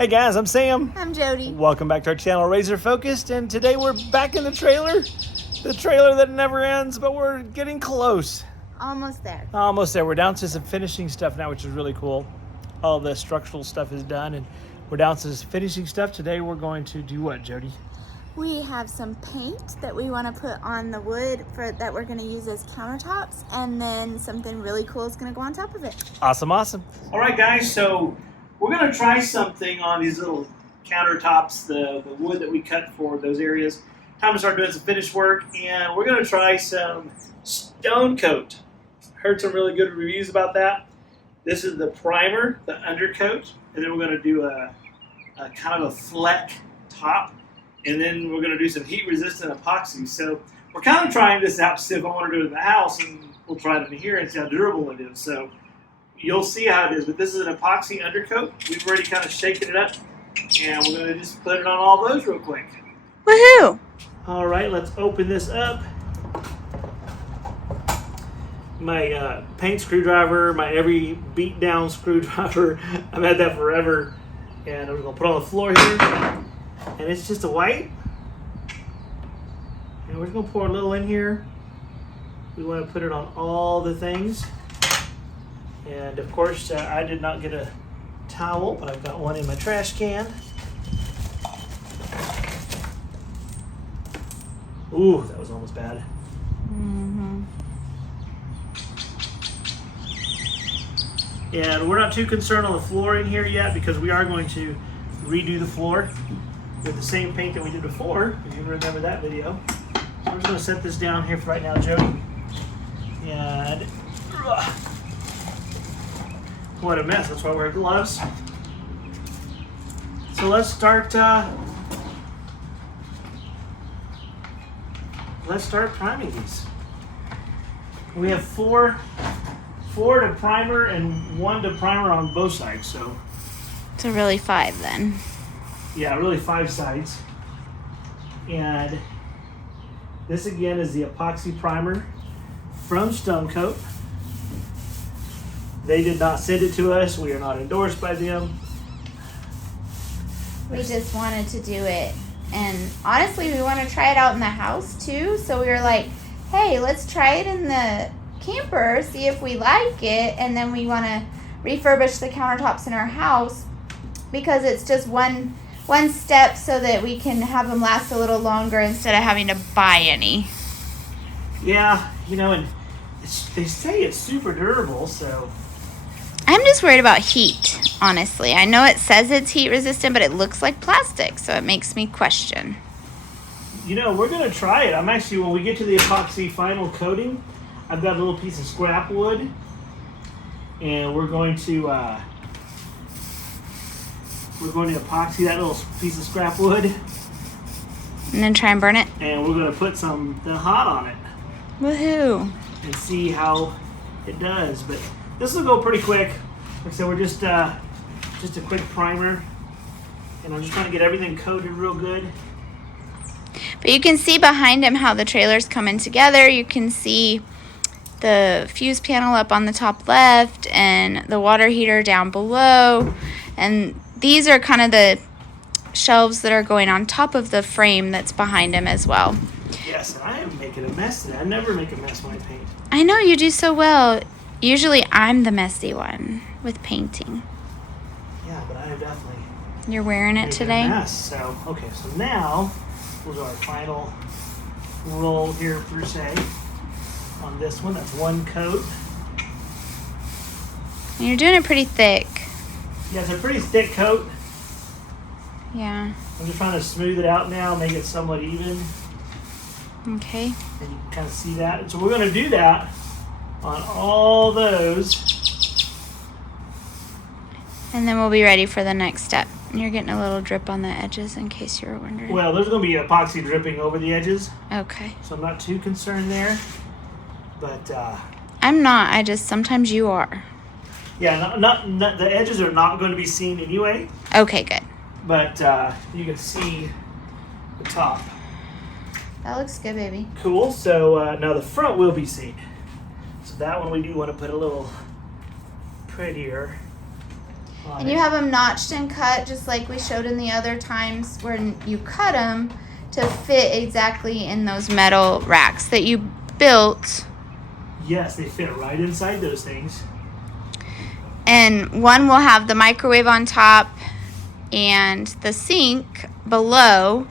Hey guys, I'm Sam. I'm Jody. Welcome back to our channel, Razor Focused, and today we're back in the trailer that never ends, but we're getting close. Almost there. Almost there. We're down to some finishing stuff now, which is really cool. All the structural stuff is done, and we're down to some finishing stuff. Today we're going to do what, Jody? We have some paint that we want to put on the wood that we're going to use as countertops, and then something really cool is going to go on top of it. Awesome. All right, guys, so we're going to try something on these little countertops, the wood that we cut for those areas. Time to start doing some finish work, and we're going to try some stone coat. Heard some really good reviews about that. This is the primer, the undercoat, and then we're going to do a kind of a fleck top, and then we're going to do some heat-resistant epoxy. So we're kind of trying this out to see if I want to do it in the house, and we'll try it in here and see how durable it is. So you'll see how it is, but this is an epoxy undercoat. We've already kind of shaken it up, and we're going to just put it on all those real quick. Woohoo! All right, let's open this up. My paint screwdriver, my every beat down screwdriver, I've had that forever. And we're going to put it on the floor here. And it's just a white. And we're just going to pour a little in here. We want to put it on all the things. And of course, I did not get a towel, but I've got one in my trash can. Ooh, that was almost bad. Mm-hmm. And we're not too concerned on the flooring here yet because we are going to redo the floor with the same paint that we did before, if you remember that video. So we're just going to set this down here for right now, Jody. And what a mess. That's why I wear gloves. So let's start priming these. We have four to primer and one to primer on both sides. So really 5 then. yeah, really 5 sides. And this again is the epoxy primer from Stone Coat. They did not send it to us. We are not endorsed by them. We just wanted to do it. And honestly, we want to try it out in the house too. So we were like, hey, let's try it in the camper, see if we like it. And then we want to refurbish the countertops in our house because it's just one step so that we can have them last a little longer instead of having to buy any. Yeah, and they say it's super durable, so. I'm just worried about heat, honestly. I know it says it's heat resistant, but it looks like plastic, so it makes me question. We're going to try it. I'm actually, when we get to the epoxy final coating, I've got a little piece of scrap wood, and we're going to epoxy that little piece of scrap wood. And then try and burn it? And we're going to put something hot on it. Woohoo. And see how it does. But this will go pretty quick. Like I said, we're just a quick primer. And I'm just trying to get everything coated real good. But you can see behind him how the trailer's coming together. You can see the fuse panel up on the top left and the water heater down below. And these are kind of the shelves that are going on top of the frame that's behind him as well. Yes, and I am making a mess today. I never make a mess when I paint. I know, you do so well. Usually I'm the messy one with painting. Yeah, but I am definitely You're wearing it today? a mess. So, okay, so now we'll do our final roll here per se on this one. That's one coat. And you're doing it pretty thick. Yeah, it's a pretty thick coat. Yeah. I'm just trying to smooth it out now, make it somewhat even. Okay. And you can kind of see that. And so we're going to do that on all those. And then we'll be ready for the next step. You're getting a little drip on the edges in case you were wondering. Well, there's going to be epoxy dripping over the edges. Okay. So I'm not too concerned there. But I'm not. Sometimes you are. yeah, not the edges are not going to be seen anyway. Okay, good. But you can see the top. That looks good, baby. Cool. So now the front will be seen. So that one we do want to put a little prettier. And you have them notched and cut just like we showed in the other times where you cut them to fit exactly in those metal racks that you built. Yes, they fit right inside those things. And one will have the microwave on top and the sink below.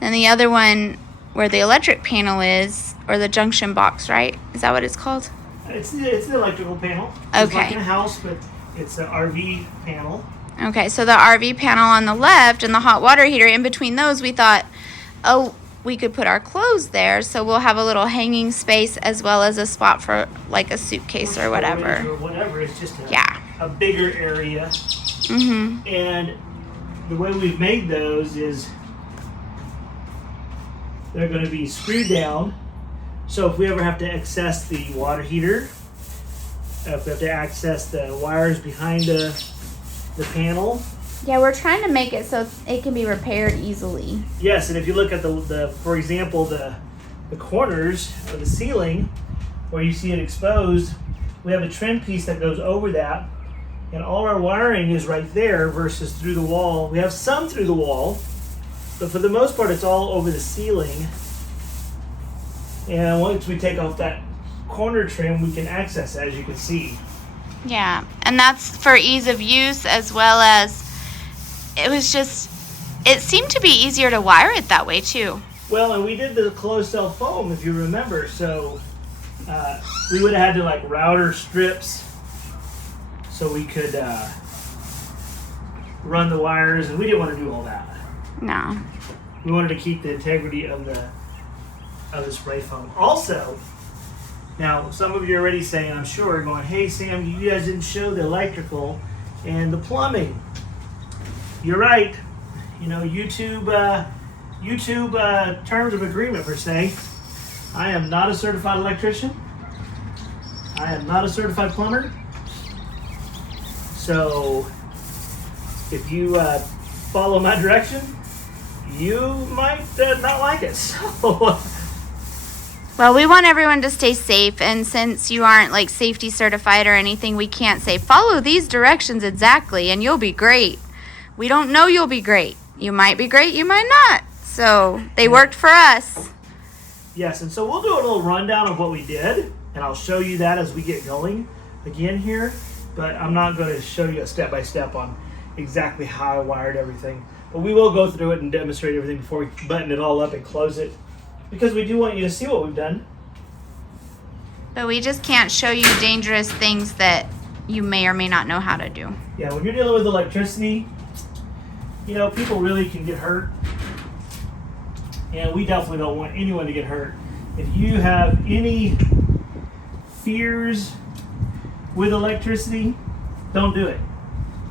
And the other one where the electric panel is, or the junction box, right? Is that what it's called? It's the electrical panel. Okay. It's like in a house, but it's an RV panel. Okay, so the RV panel on the left and the hot water heater, in between those, we thought, oh, we could put our clothes there, so we'll have a little hanging space as well as a spot for like a suitcase or whatever. Or whatever. It's just a bigger area. Mm-hmm. And the way we've made those is they're going to be screwed down. So if we ever have to access the water heater, if we have to access the wires behind the panel. Yeah, we're trying to make it so it can be repaired easily. Yes, and if you look at the for example, the corners of the ceiling where you see it exposed, we have a trim piece that goes over that, and all our wiring is right there versus through the wall. We have some through the wall, but for the most part, it's all over the ceiling. And once we take off that corner trim, we can access it, as you can see. Yeah, and that's for ease of use as well as it seemed to be easier to wire it that way too. Well, and we did the closed cell foam, if you remember, so we would have had to like router strips so we could run the wires, and we didn't want to do all that. No. We wanted to keep the integrity of the spray foam. Also, now some of you are already saying, I'm sure, going, hey Sam, you guys didn't show the electrical and the plumbing. You're right. You know, YouTube terms of agreement per se. I am not a certified electrician. I am not a certified plumber. So if you follow my direction, you might not like it. So well, we want everyone to stay safe, and since you aren't like safety certified or anything, we can't say follow these directions exactly and you'll be great. We don't know you'll be great. You might be great, you might not. So they worked for us. Yes, and so we'll do a little rundown of what we did, and I'll show you that as we get going again here, but I'm not going to show you a step-by-step on exactly how I wired everything. But we will go through it and demonstrate everything before we button it all up and close it, because we do want you to see what we've done. But we just can't show you dangerous things that you may or may not know how to do. Yeah, when you're dealing with electricity, you know, people really can get hurt. And we definitely don't want anyone to get hurt. If you have any fears with electricity, don't do it.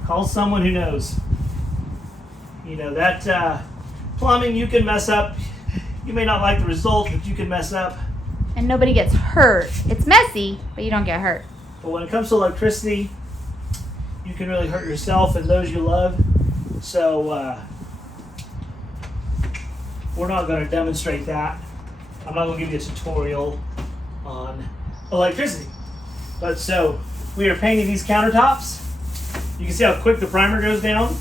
Call someone who knows. You know, that plumbing, you can mess up. You may not like the result, but you can mess up. And nobody gets hurt. It's messy, but you don't get hurt. But when it comes to electricity, you can really hurt yourself and those you love. So we're not going to demonstrate that. I'm not going to give you a tutorial on electricity. But so we are painting these countertops. You can see how quick the primer goes down.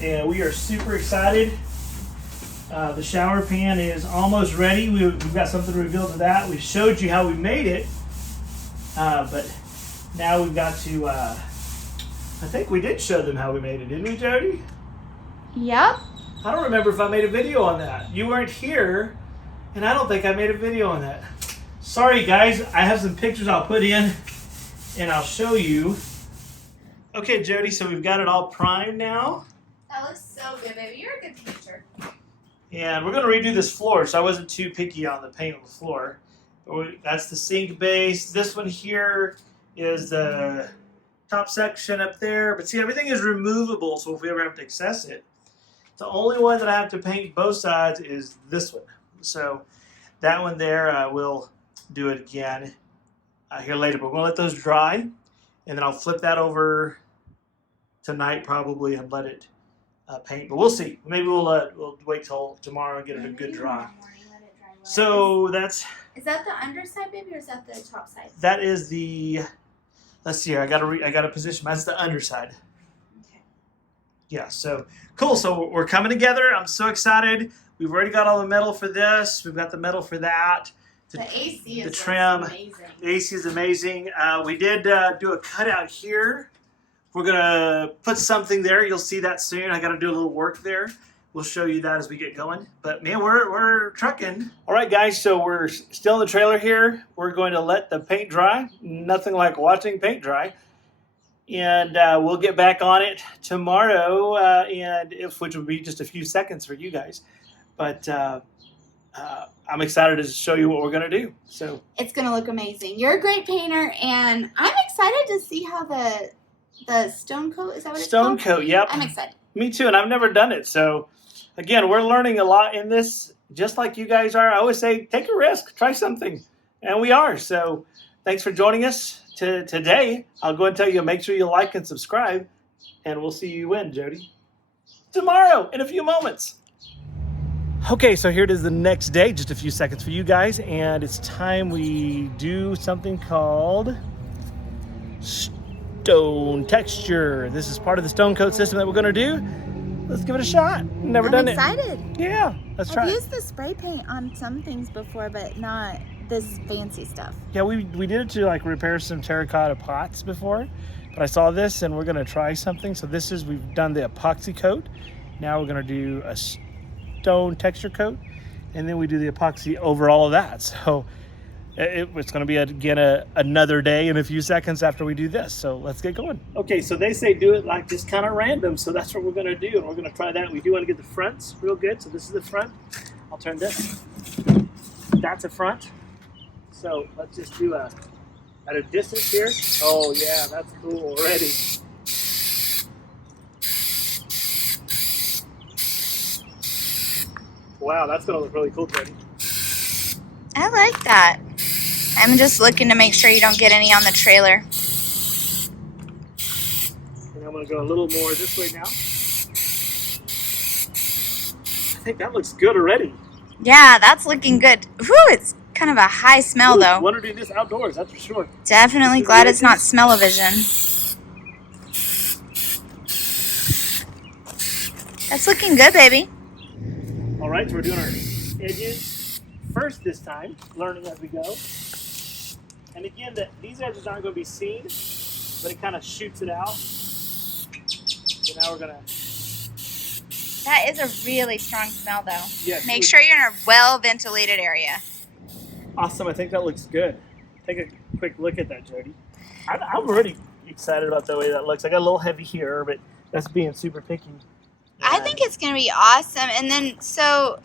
And we are super excited. The shower pan is almost ready. We've got something to reveal to that. We showed you how we made it. But now we've got to, I think we did show them how we made it, didn't we, Jody? Yep. I don't remember if I made a video on that. You weren't here, and I don't think I made a video on that. Sorry, guys. I have some pictures I'll put in, and I'll show you. Okay, Jody, so we've got it all primed now. That looks so good, baby. You're a good teacher. And we're going to redo this floor, so I wasn't too picky on the paint on the floor. That's the sink base. This one here is the top section up there. But see, everything is removable, so if we ever have to access it, the only one that I have to paint both sides is this one. So that one there, we'll do it again here later. But we're going to let those dry, and then I'll flip that over tonight probably and let it paint. But we'll see. Maybe we'll wait till tomorrow and get it a good dry. So that's... Is that the underside, baby, or is that the top side? That is the Let's see here. I gotta position. That's the underside. Okay. Yeah. So cool. So we're coming together. I'm so excited. We've already got all the metal for this. We've got the metal for that. The AC is the trim. amazing. The AC is amazing. We did do a cutout here. We're gonna put something there. You'll see that soon. I got to do a little work there. We'll show you that as we get going. But man, we're trucking. All right, guys. So we're still in the trailer here. We're going to let the paint dry. Nothing like watching paint dry. And we'll get back on it tomorrow, which will be just a few seconds for you guys. But I'm excited to show you what we're gonna do. So it's gonna look amazing. You're a great painter, and I'm excited to see how the stone coat, is that what it's called? Stone coat, yep. I'm excited. Me too, and I've never done it. So again, we're learning a lot in this, just like you guys are. I always say, take a risk, try something, and we are. So thanks for joining us today. I'll go and tell you, make sure you like and subscribe, and we'll see you when, Jody? Tomorrow, in a few moments. Okay, so here it is the next day, just a few seconds for you guys, and it's time we do something called stone texture. This is part of the stone coat system that we're gonna do. Let's give it a shot. Never done it. I'm excited. Yeah, let's try I've it. used the spray paint on some things before, but not this fancy stuff. Yeah, we did it to like repair some terracotta pots before, but I saw this and we're gonna try something. So we've done the epoxy coat. Now we're gonna do a stone texture coat, and then we do the epoxy over all of that. So it's going to be another day in a few seconds after we do this. So let's get going. Okay, so they say do it like just kind of random, so that's what we're going to do, and we're going to try that. We do want to get the fronts real good. So this is the front. I'll turn this. That's a front. So let's just do at a distance here. Oh yeah, that's cool already. Wow, that's gonna look really cool, Jody. I like that. I'm just looking to make sure you don't get any on the trailer. And I'm gonna go a little more this way now. I think that looks good already. Yeah, that's looking good. Whew, it's kind of a high smell though. Want to do this outdoors, that's for sure. Definitely glad it's not smell-o-vision. That's looking good, baby. All right, so we're doing our edges first this time, learning as we go. And again, these edges aren't going to be seen, but it kind of shoots it out. So now we're going to... That is a really strong smell though. Yeah, make sure you're in a well-ventilated area. Awesome, I think that looks good. Take a quick look at that, Jody. I'm already excited about the way that looks. I got a little heavy here, but that's being super picky. I think it's going to be awesome. And then, so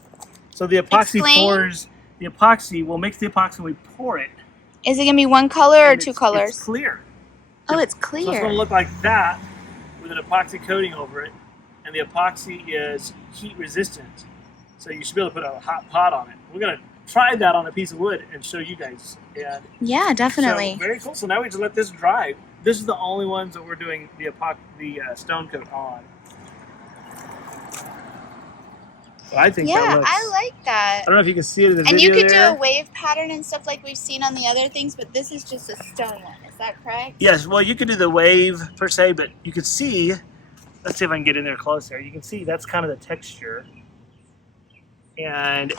the epoxy pours, we'll mix the epoxy and we pour it. Is it going to be one color or two colors? It's clear. Oh, it's clear. So it's going to look like that with an epoxy coating over it. And the epoxy is heat resistant. So you should be able to put a hot pot on it. We're going to try that on a piece of wood and show you guys. And yeah, definitely. So, very cool. So now we just let this dry. This is the only ones that we're doing the stone coat on. I think that looks... I like that. I don't know if you can see it in the video. And you could there. do a wave pattern and stuff like we've seen on the other things, but this is just a stone one. Is that correct? Yes. Well, you could do the wave per se, but you could see... Let's see if I can get in there closer. You can see that's kind of the texture. And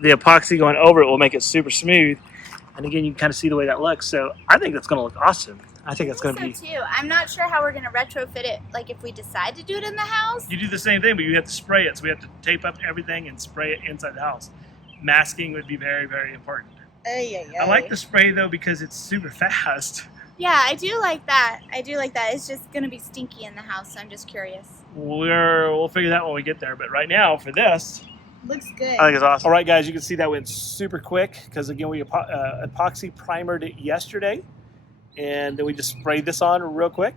the epoxy going over it will make it super smooth. And again, you can kind of see the way that looks. So I think that's going to look awesome. I think it's going to be... too. I'm not sure how we're going to retrofit it, like if we decide to do it in the house. You do the same thing, but you have to spray it. So we have to tape up everything and spray it inside the house. Masking would be very, very important. I like the spray, though, because it's super fast. Yeah, I do like that. It's just going to be stinky in the house, so I'm just curious. We'll figure that when we get there. But right now, for this... Looks good. I think it's awesome. All right, guys, you can see that went super quick because, again, we epoxy primered it yesterday. And then we just sprayed this on real quick.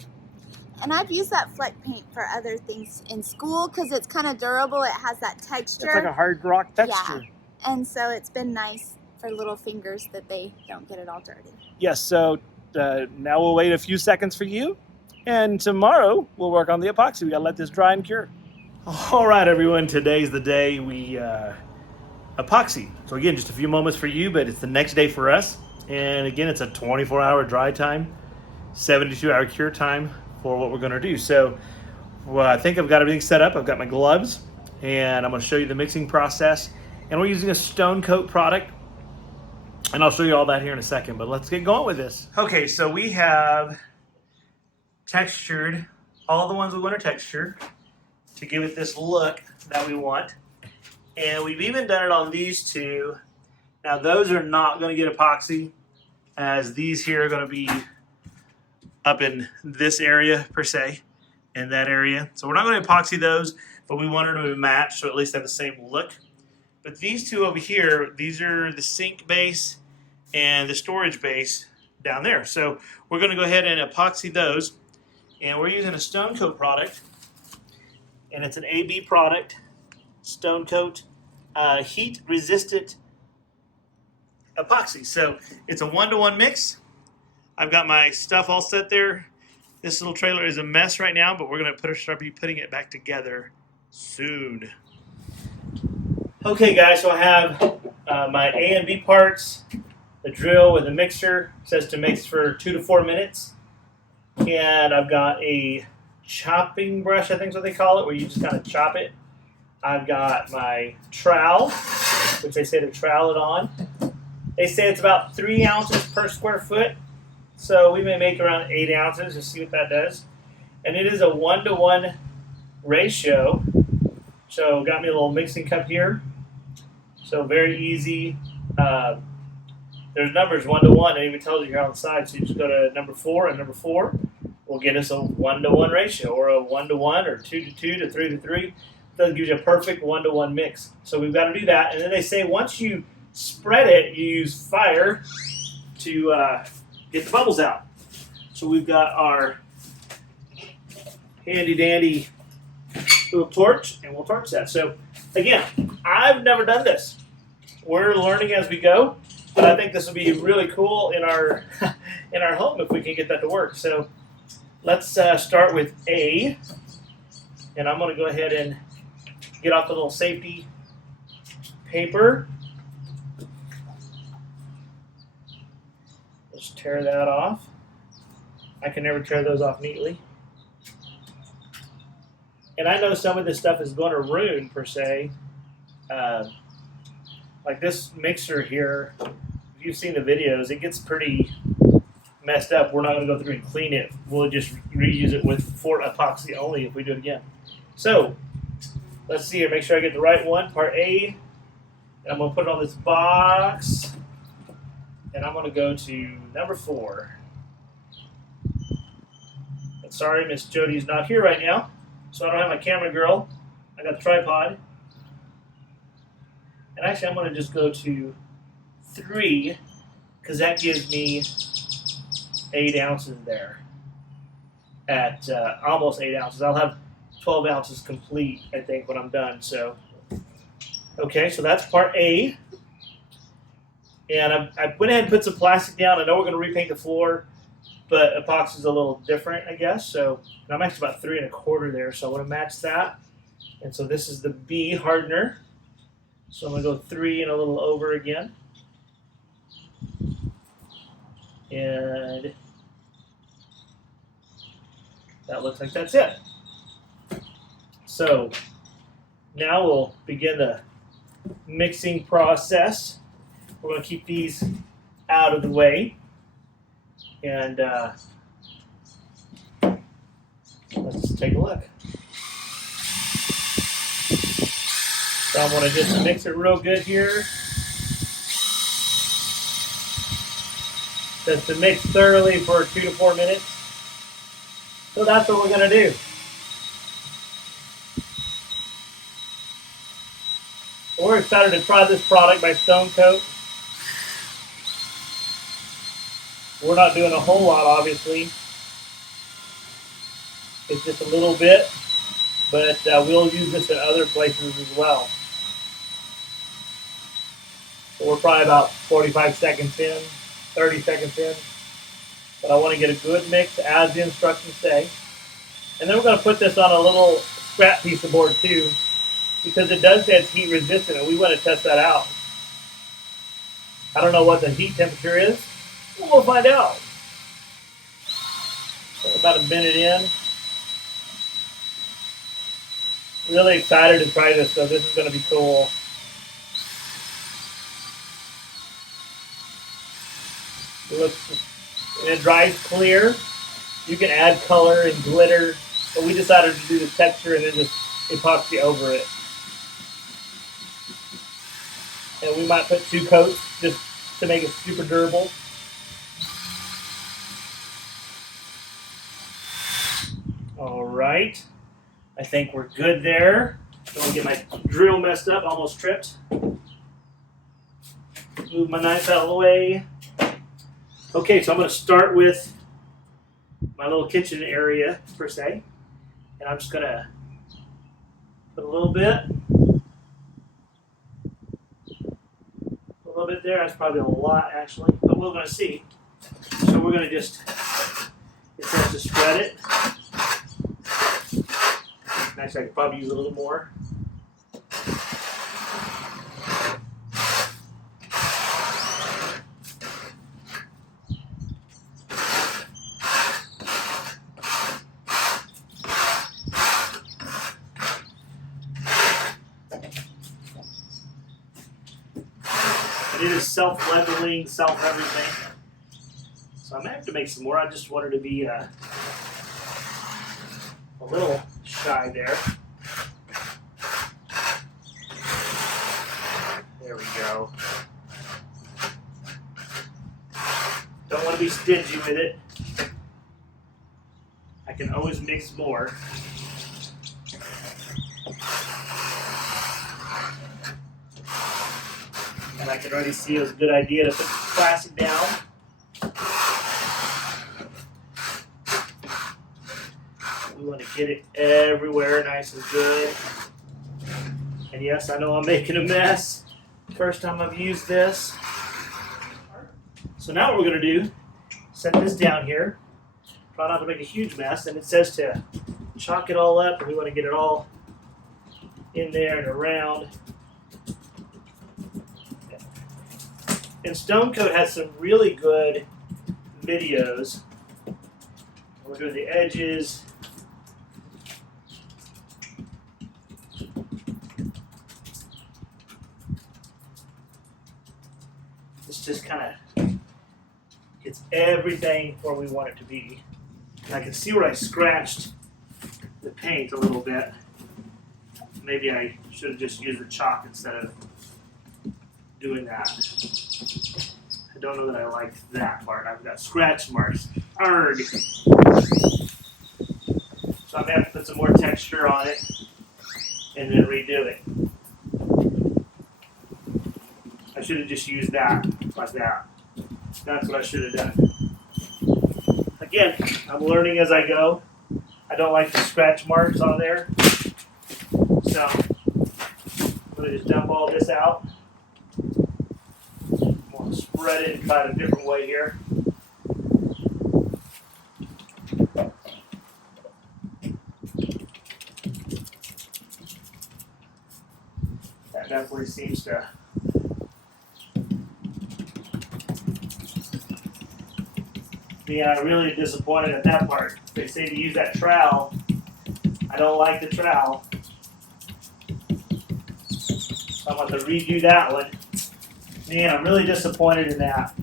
And I've used that fleck paint for other things in school because it's kind of durable. It has that texture. It's like a hard rock texture. Yeah. And so it's been nice for little fingers that they don't get it all dirty. Yes, so now we'll wait a few seconds for you. And tomorrow we'll work on the epoxy. We got to let this dry and cure. All right, everyone. Today's the day we epoxy. So again, just a few moments for you, but it's the next day for us. And again, it's a 24-hour dry time. 72-hour cure time for what we're going to do. So I think I've got everything set up. I've got my gloves, and I'm going to show you the mixing process. And we're using a stone coat product, and I'll show you all that here in a second. But let's get going with this. Okay, so we have textured all the ones we want to texture to give it this look that we want. And we've even done it on these two. Now those are not going to get epoxy, as these here are going to be up in this area per se, in that area. So we're not going to epoxy those, but we want them to match, so at least have the same look. But these two over here, these are the sink base and the storage base down there. So we're going to go ahead and epoxy those. And we're using a stone coat product, and it's an AB product, stone coat, heat resistant epoxy. So it's a 1-to-1 mix. I've got my stuff all set there. This little trailer is a mess right now, but we're going to start putting it back together soon. Okay guys, so I have my A and B parts, the drill with the mixer. It says to mix for 2 to 4 minutes. And I've got a chopping brush, I think is what they call it, where you just kind of chop it. I've got my trowel, which they say to trowel it on. They say it's about 3 ounces per square foot. So we may make around 8 ounces to see what that does. And it is a 1-to-1 ratio. So got me a little mixing cup here. So very easy. There's numbers 1-to-1. It even tells you here on the side. So you just go to number 4, and number 4 will get us a 1-to-1 ratio, or a 1-to-1, or 2-to-2, to 3-to-3. That gives you a perfect 1-to-1 mix. So we've got to do that. And then they say once you spread it, you use fire to get the bubbles out. So we've got our handy dandy little torch, and we'll torch that. So again, I've never done this. We're learning as we go, but I think this will be really cool in our in our home if we can get that to work. So let's start with A, and I'm going to go ahead and get off the little safety paper. Let's tear that off. I can never tear those off neatly. And I know some of this stuff is going to ruin, per se. Like this mixer here, if you've seen the videos, it gets pretty messed up. We're not going to go through and clean it. We'll just reuse it for epoxy only if we do it again. So let's see here. Make sure I get the right one, part A. And I'm going to put it on this box. And I'm going to go to number 4. And sorry, Miss Jody's not here right now, so I don't have my camera girl. I got the tripod. And actually, I'm going to just go to 3, because that gives me 8 ounces there. At almost 8 ounces. I'll have 12 ounces complete, I think, when I'm done. So, okay, so that's part A. And I went ahead and put some plastic down. I know we're going to repaint the floor, but epoxy is a little different, I guess. So I'm actually about 3 1/4 there, so I want to match that. And so this is the B hardener. So I'm going to go 3 and a little over again. And that looks like that's it. So now we'll begin the mixing process. We're going to keep these out of the way. And let's take a look. So I want to just mix it real good here. Just to mix thoroughly for 2 to 4 minutes. So that's what we're going to do. We're excited to try this product by Stone Coat. We're not doing a whole lot, obviously. It's just a little bit, but we'll use this in other places as well. So we're probably about 45 seconds in, 30 seconds in. But I want to get a good mix, as the instructions say. And then we're going to put this on a little scrap piece of board too, because it does say it's heat resistant, and we want to test that out. I don't know what the heat temperature is. We'll find out. about a minute in. Really excited to try this, though. This is going to be cool. It dries clear. You can add color and glitter, but we decided to do the texture and then just epoxy over it. And we might put 2 coats just to make it super durable. All right. I think we're good there. Don't get my drill messed up, almost tripped. Move my knife out of the way. Okay, so I'm going to start with my little kitchen area, per se. And I'm just going to put a little bit there. That's probably a lot, actually, but we're going to see. So we're going to just start to spread it. Actually, I could probably use a little more. And it is self-leveling, self-everything. So I might have to make some more. I just wanted to be a little shy there. There we go. Don't want to be stingy with it. I can always mix more. And I can already see it was a good idea to put the plastic down. We want to get it everywhere nice and good. And yes, I know I'm making a mess. First time I've used this. So now what we're going to do, set this down here. Try not to make a huge mess. And it says to chalk it all up, and we want to get it all in there and around. And Stone Coat has some really good videos. We're doing the edges. This just kind of gets everything where we want it to be. And I can see where I scratched the paint a little bit. Maybe I should have just used the chalk instead of doing that. I don't know that I liked that part. I've got scratch marks. Arrgh. So I'm going to have to put some more texture on it and then redo it. I should have just used that like that. That's what I should have done. Again, I'm learning as I go. I don't like the scratch marks on there. So I'm going to just dump all this out. Spread it and try it a different way here. That definitely seems to be really disappointed at that part. They say to use that trowel. I don't like the trowel. So I'm going to redo that one. Man, I'm really disappointed in that.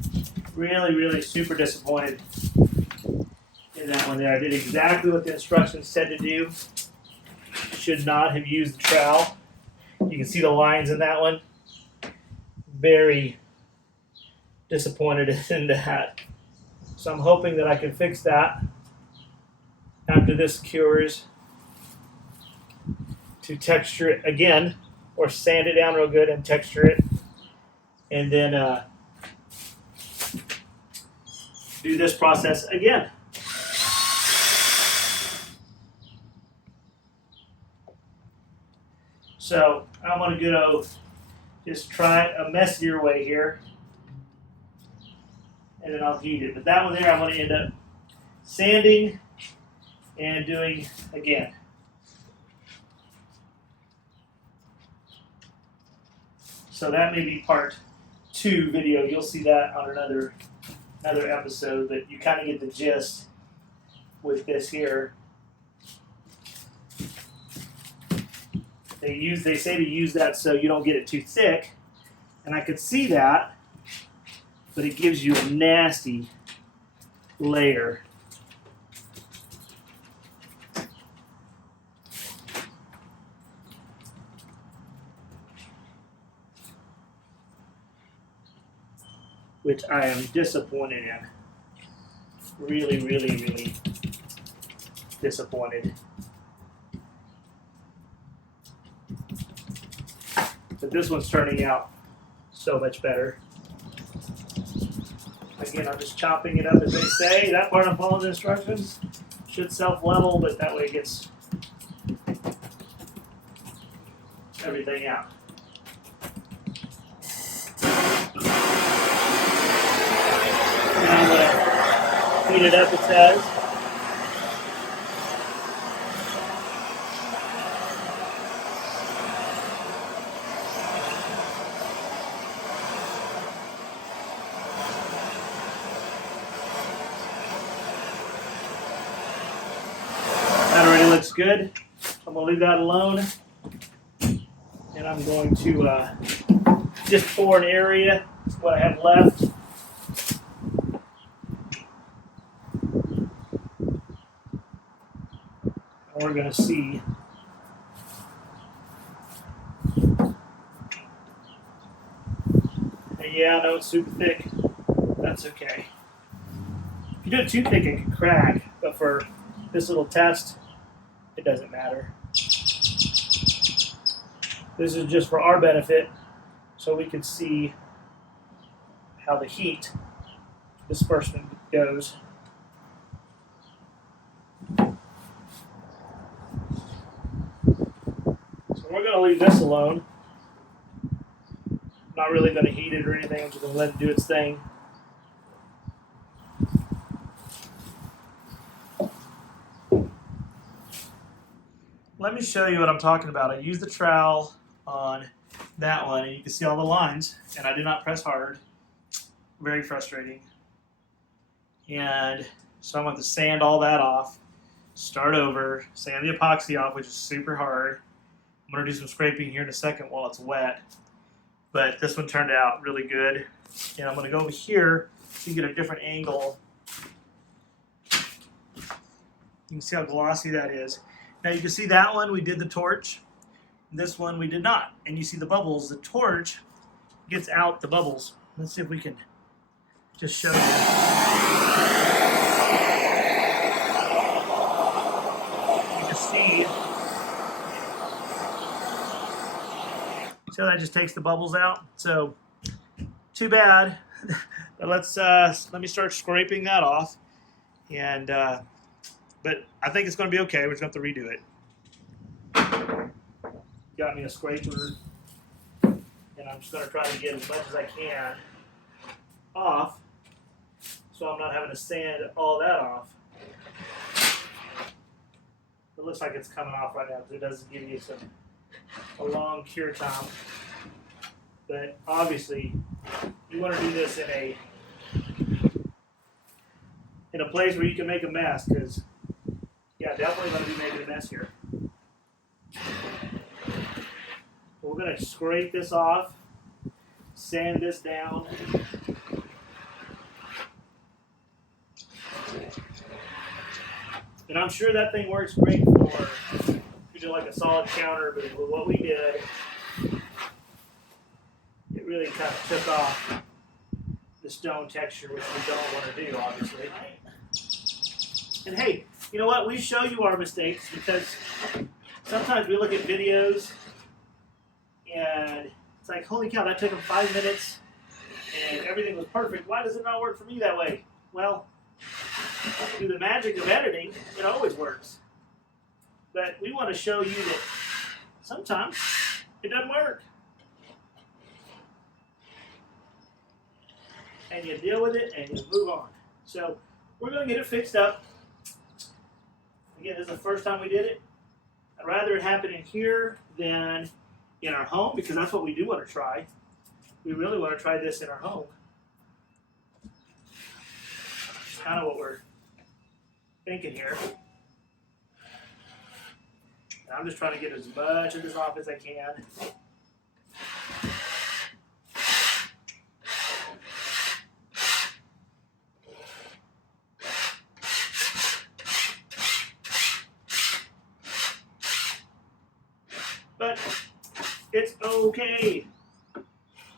Really, really super disappointed in that one there. I did exactly what the instructions said to do. Should not have used the trowel. You can see the lines in that one. Very disappointed in that. So I'm hoping that I can fix that after this cures to texture it again or sand it down real good and texture it. And then do this process again. So I'm going to go just try a messier way here. And then I'll heat it. But that one there I'm going to end up sanding and doing again. So that may be part 2 video. You'll see that on another episode, but you kind of get the gist with this here. They say to use that so you don't get it too thick, and I could see that, but it gives you a nasty layer. Which I am disappointed in. Really, really, really disappointed. But this one's turning out so much better. Again, I'm just chopping it up as they say. That part I'm following the instructions. Should self-level, but that way it gets everything out. Now I'm going to heat it up, it says. That already looks good. I'm going to leave that alone. And I'm going to just pour an area, what I have left. And we're going to see. Yeah, I know it's super thick. That's okay. If you do it too thick, it can crack. But for this little test, it doesn't matter. This is just for our benefit, so we can see how the heat disbursement goes. So we're going to leave this alone. Not really going to heat it or anything. I'm just going to let it do its thing. Let me show you what I'm talking about. I used the trowel on that one, and you can see all the lines, and I did not press hard. Very frustrating. And so I'm going to sand all that off, start over, sand the epoxy off, which is super hard. I'm going to do some scraping here in a second while it's wet. But this one turned out really good. And I'm going to go over here so you get a different angle. You can see how glossy that is. Now you can see that one we did the torch. This one we did not. And you see the bubbles. The torch gets out the bubbles. Let's see if we can just show you. You can see. So that just takes the bubbles out. So too bad. But let me start scraping that off. And but I think it's going to be okay. We're just going to have to redo it. Got me a scraper, and I'm just going to try to get as much as I can off, so I'm not having to sand all that off. It looks like it's coming off right now because it doesn't give you a long cure time. But obviously, you want to do this in a place where you can make a mess, because yeah, definitely going to be making a mess here. We're going to scrape this off, sand this down. And I'm sure that thing works great for you do like a solid counter, but with what we did, it really kind of took off the stone texture, which we don't want to do, obviously. And hey, you know what? We show you our mistakes because sometimes we look at videos and it's like, holy cow, that took them 5 minutes and everything was perfect. Why does it not work for me that way? Well, through the magic of editing, it always works. But we want to show you that sometimes it doesn't work. And you deal with it and you move on. So we're going to get it fixed up. Again, this is the first time we did it. I'd rather it happen in here than in our home, because that's what we do want to try. We really want to try this in our home. It's kind of what we're thinking here. And I'm just trying to get as much of this off as I can. But it's okay.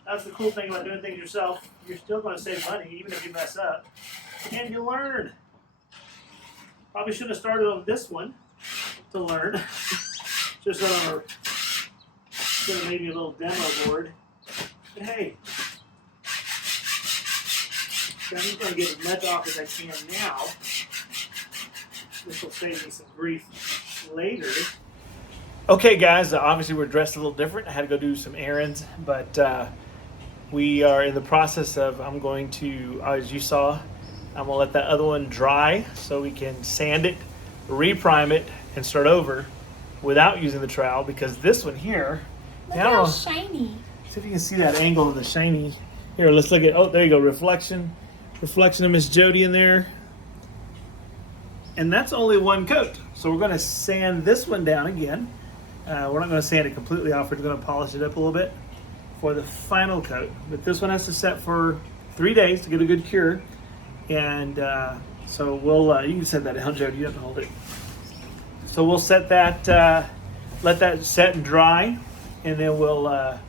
That's the cool thing about doing things yourself. You're still going to save money even if you mess up. And you learn. Probably should have started on this one to learn. Just on our, should have made me a little demo board. But hey, I'm just going to get as much off as I can now. This will save me some grief later. Okay, guys, obviously we're dressed a little different. I had to go do some errands, but we are in the process of, I'm going to, as you saw, I'm going to let that other one dry so we can sand it, reprime it, and start over without using the trowel, because this one here, Look how shiny. See if you can see that angle of the shiny. Here, let's look at, oh, there you go, reflection of Miss Jody in there. And that's only one coat. So we're going to sand this one down again. We're not going to sand it completely off. We're going to polish it up a little bit for the final coat. But this one has to set for 3 days to get a good cure. And so we'll, you can set that down, Jody. You have to hold it. So we'll set that, let that set and dry, and then we'll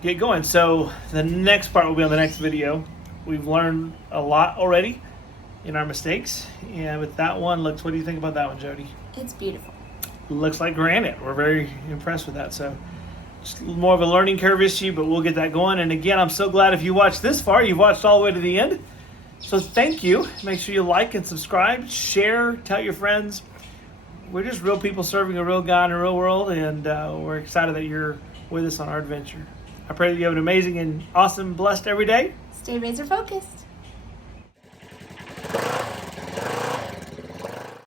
get going. So the next part will be on the next video. We've learned a lot already in our mistakes. And with that one, looks, what do you think about that one, Jody? It's beautiful. Looks like granite. We're very impressed with that. So just more of a learning curve issue, but we'll get that going. And again, I'm so glad if you watched this far, you've watched all the way to the end. So thank you. Make sure you like and subscribe, share, tell your friends. We're just real people serving a real God in a real world, and we're excited that you're with us on our adventure. I pray that you have an amazing and awesome, blessed every day. Stay razor focused.